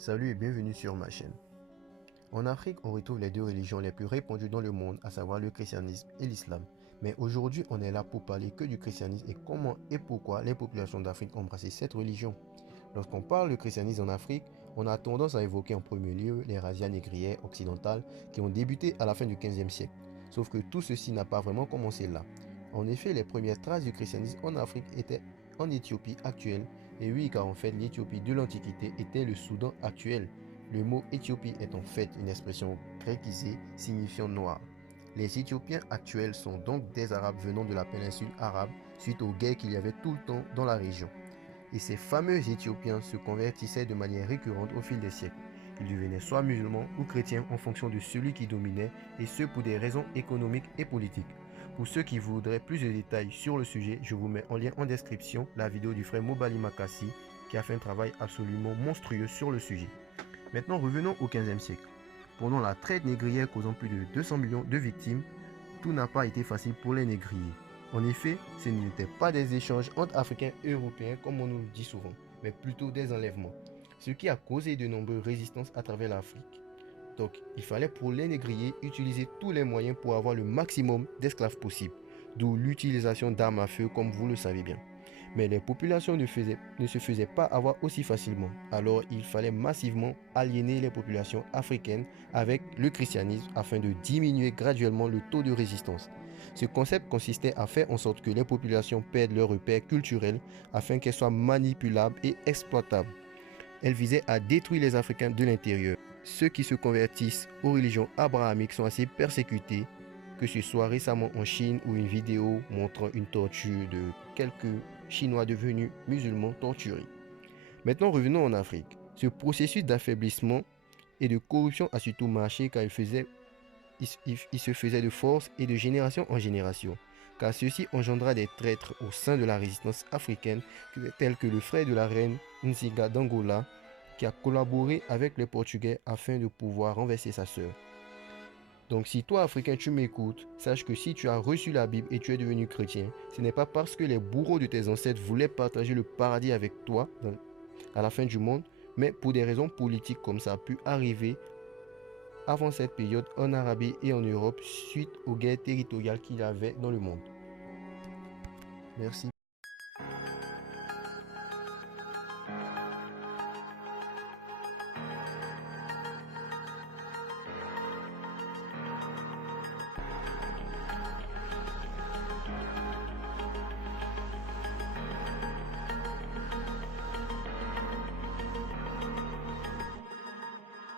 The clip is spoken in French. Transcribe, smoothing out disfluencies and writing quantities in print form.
Salut et bienvenue sur ma chaîne. En Afrique, on retrouve les deux religions les plus répandues dans le monde, à savoir le christianisme et l'islam. Mais aujourd'hui, on est là pour parler que du christianisme et comment et pourquoi les populations d'Afrique ont embrassé cette religion. Lorsqu'on parle de christianisme en Afrique, on a tendance à évoquer en premier lieu les razzias négrières occidentales qui ont débuté à la fin du XVe siècle. Sauf que tout ceci n'a pas vraiment commencé là. En effet, les premières traces du christianisme en Afrique étaient en Éthiopie actuelle. Et oui, car en fait, l'Éthiopie de l'Antiquité était le Soudan actuel. Le mot Éthiopie est en fait une expression grécisée signifiant noir. Les Éthiopiens actuels sont donc des Arabes venant de la péninsule arabe suite aux guerres qu'il y avait tout le temps dans la région. Et ces fameux Éthiopiens se convertissaient de manière récurrente au fil des siècles. Ils devenaient soit musulmans ou chrétiens en fonction de celui qui dominait, et ce pour des raisons économiques et politiques. Pour ceux qui voudraient plus de détails sur le sujet, je vous mets en lien en description la vidéo du frère Mobali Makassi qui a fait un travail absolument monstrueux sur le sujet. Maintenant revenons au XVe siècle. Pendant la traite négrière causant plus de 200 millions de victimes, tout n'a pas été facile pour les négriers. En effet, ce n'étaient pas des échanges entre Africains et Européens comme on nous le dit souvent, mais plutôt des enlèvements, ce qui a causé de nombreuses résistances à travers l'Afrique. Donc, il fallait pour les négriers utiliser tous les moyens pour avoir le maximum d'esclaves possible, d'où l'utilisation d'armes à feu comme vous le savez bien. Mais les populations ne se faisaient pas avoir aussi facilement, alors il fallait massivement aliéner les populations africaines avec le christianisme afin de diminuer graduellement le taux de résistance. Ce concept consistait à faire en sorte que les populations perdent leurs repères culturels afin qu'elles soient manipulables et exploitables. Elle visait à détruire les Africains de l'intérieur. Ceux qui se convertissent aux religions abrahamiques sont assez persécutés, que ce soit récemment en Chine où une vidéo montre une torture de quelques Chinois devenus musulmans torturés. Maintenant revenons en Afrique. Ce processus d'affaiblissement et de corruption a surtout marché car il se faisait de force et de génération en génération, car ceci engendra des traîtres au sein de la résistance africaine, tels que le frère de la reine Nzinga d'Angola, qui a collaboré avec les Portugais afin de pouvoir renverser sa sœur. Donc si toi, Africain, tu m'écoutes, sache que si tu as reçu la Bible et tu es devenu chrétien, ce n'est pas parce que les bourreaux de tes ancêtres voulaient partager le paradis avec toi à la fin du monde, mais pour des raisons politiques comme ça a pu arriver avant cette période en Arabie et en Europe suite aux guerres territoriales qu'il y avait dans le monde. Merci.